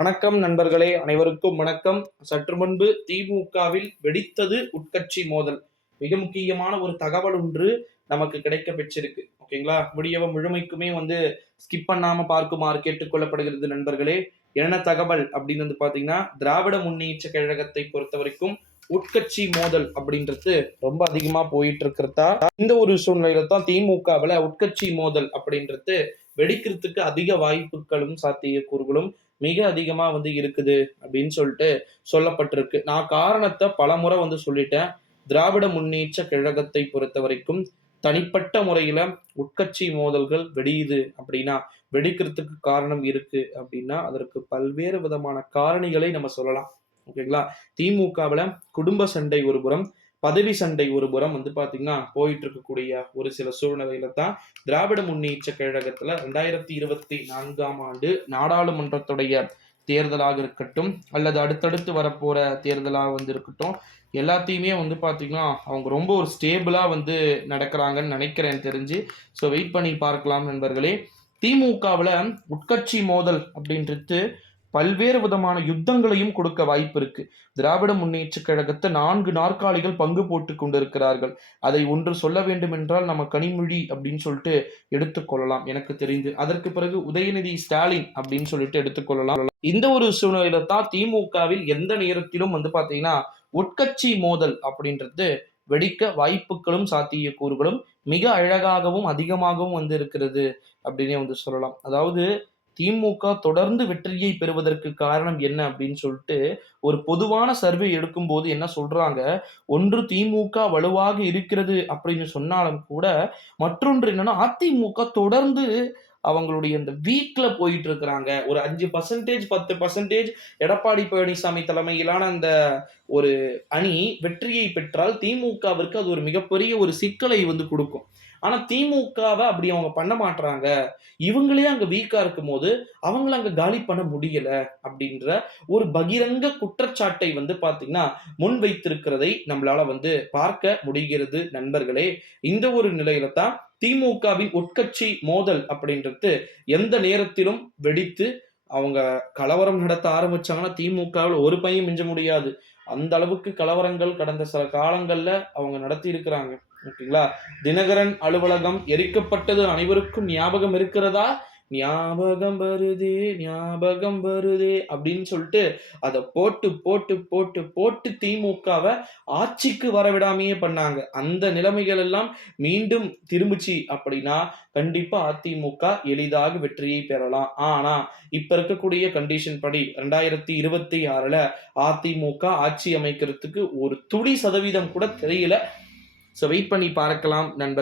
வணக்கம் நண்பர்களே அனைவருக்கும் வணக்கம். சற்று முன்பு திமுகவில் வெடித்தது உட்கட்சி மோதல். மிக முக்கியமான ஒரு தகவல் ஒன்று நமக்கு கிடைக்க பெற்றிருக்கு ஓகேங்களா? முடியவ முழுமைக்குமே வந்து ஸ்கிப் பண்ணாம பார்க்குமாறு கேட்டுக்கொள்ளப்படுகிறது நண்பர்களே. என்ன தகவல் அப்படின்னு வந்து பாத்தீங்கன்னா திராவிட முன்னேற்ற கழகத்தை பொறுத்த வரைக்கும் உட்கட்சி மோதல் அப்படின்றது ரொம்ப அதிகமா போயிட்டு இருக்கிறதா இந்த ஒரு சூழ்நிலையில தான் திமுகவில் உட்கட்சி மோதல் அப்படின்றது வெடிக்கிறதுக்கு அதிக வாய்ப்புகளும் சாத்தியக்கூறுகளும் மிக அதிகமாக வந்து இருக்குது அப்படின்னு சொல்லிட்டு சொல்லப்பட்டிருக்கு. நான் காரணத்தை பல முறை வந்து சொல்லிட்டேன். திராவிட முன்னேற்ற கழகத்தை பொறுத்த வரைக்கும் தனிப்பட்ட முறையில உட்கட்சி மோதல்கள் வெடியுது அப்படின்னா வெடிக்கிறதுக்கு காரணம் இருக்கு அப்படின்னா அதற்கு பல்வேறு விதமான காரணிகளை நம்ம சொல்லலாம். ஓகேங்களா? திமுகவில் குடும்ப சண்டை ஒரு புறம் பதவி சண்டை ஒரு புறம் வந்து பார்த்தீங்கன்னா போயிட்டு இருக்கக்கூடிய ஒரு சில சூழ்நிலையில தான் திராவிட முன்னேற்ற கழகத்துல ரெண்டாயிரத்தி இருபத்தி நான்காம் ஆண்டு நாடாளுமன்றத்துடைய தேர்தலாக இருக்கட்டும் அல்லது அடுத்தடுத்து வரப்போற தேர்தலாக வந்து இருக்கட்டும் எல்லாத்தையுமே வந்து பார்த்தீங்கன்னா அவங்க ரொம்ப ஒரு ஸ்டேபிளாக வந்து நடக்கிறாங்கன்னு நினைக்கிறேன் தெரிஞ்சு. ஸோ வெயிட் பண்ணி பார்க்கலாம் நண்பர்களே. திமுகவில் உட்கட்சி மோதல் அப்படின்றது பல்வேறு விதமான யுத்தங்களையும் கொடுக்க வாய்ப்பு இருக்கு திராவிட முன்னேற்ற கழகத்தை நான்கு நாற்காலிகள் பங்கு போட்டு கொண்டிருக்கிறார்கள். அதை ஒன்று சொல்ல வேண்டும் என்றால் நம்ம கனிமொழி அப்படின்னு சொல்லிட்டு எடுத்துக்கொள்ளலாம் எனக்கு தெரிந்து. அதற்கு பிறகு உதயநிதி ஸ்டாலின் அப்படின்னு சொல்லிட்டு எடுத்துக்கொள்ளலாம் இந்த ஒரு சூழ்நிலையில தான் திமுகவில் எந்த நேரத்திலும் வந்து பாத்தீங்கன்னா உட்கட்சி மோதல் அப்படின்றது வெடிக்க வாய்ப்புகளும் சாத்தியக்கூறுகளும் மிக அழகாகவும் அதிகமாகவும் வந்து இருக்கிறது அப்படின்னே வந்து சொல்லலாம். அதாவது திமுக தொடர்ந்து வெற்றியை பெறுவதற்கு காரணம் என்ன அப்படின்னு சொல்லிட்டு ஒரு பொதுவான சர்வே எடுக்கும்போது என்ன சொல்றாங்க? ஒன்று திமுக வலுவாக இருக்கிறது அப்படின்னு சொன்னாலும் கூட மற்றொன்று என்னன்னா அதிமுக தொடர்ந்து அவங்களுடைய இந்த வீக்ல போயிட்டு இருக்கிறாங்க. ஒரு அஞ்சு பர்சன்டேஜ் பத்து பர்சன்டேஜ் எடப்பாடி பழனிசாமி தலைமையிலான அந்த ஒரு அணி வெற்றியை பெற்றால் திமுகவிற்கு அது ஒரு மிகப்பெரிய ஒரு சிக்கலை வந்து கொடுக்கும். ஆனா திமுகவை அப்படி அவங்க பண்ண மாட்டுறாங்க இவங்களே அங்க வீக்கா இருக்கும் போது அவங்கள அங்க காலி பண்ண முடியல அப்படின்ற ஒரு பகிரங்க குற்றச்சாட்டை வந்து பார்த்தீங்கன்னா முன் வைத்திருக்கிறதை நம்மளால வந்து பார்க்க முடிகிறது நண்பர்களே. இந்த ஒரு நிலையில தான் திமுகவின் உட்கட்சி மோதல் அப்படின்றது எந்த நேரத்திலும் வெடித்து அவங்க கலவரம் நடத்த ஆரம்பிச்சாங்கன்னா திமுகவில் ஒரு பையன் மிஞ்ச முடியாது. அந்த அளவுக்கு கலவரங்கள் கடந்த சில காலங்கள்ல அவங்க நடத்தி இருக்கிறாங்க ஓகேங்களா? தினகரன் அலுவலகம் எரிக்கப்பட்டது அனைவருக்கும் ஞாபகம் இருக்கிறதா? ஞாபகம் வருதே ஞாபகம் வருதே அப்படின்னு சொல்லிட்டு அதை போட்டு போட்டு போட்டு போட்டு திமுகவை ஆட்சிக்கு வரவிடாமையே பண்ணாங்க. அந்த நிலைமைகள் எல்லாம் மீண்டும் திரும்பிச்சு அப்படின்னா கண்டிப்பா அதிமுக எளிதாக வெற்றியை பெறலாம். ஆனா இப்ப இருக்கக்கூடிய கண்டிஷன் படி ரெண்டாயிரத்தி இருபத்தி ஆறுல அதிமுக ஆட்சி அமைக்கிறதுக்கு ஒரு துளி சதவீதம் கூட தெரியல. ஸோ வெயிட் பண்ணி பார்க்கலாம் நண்பர்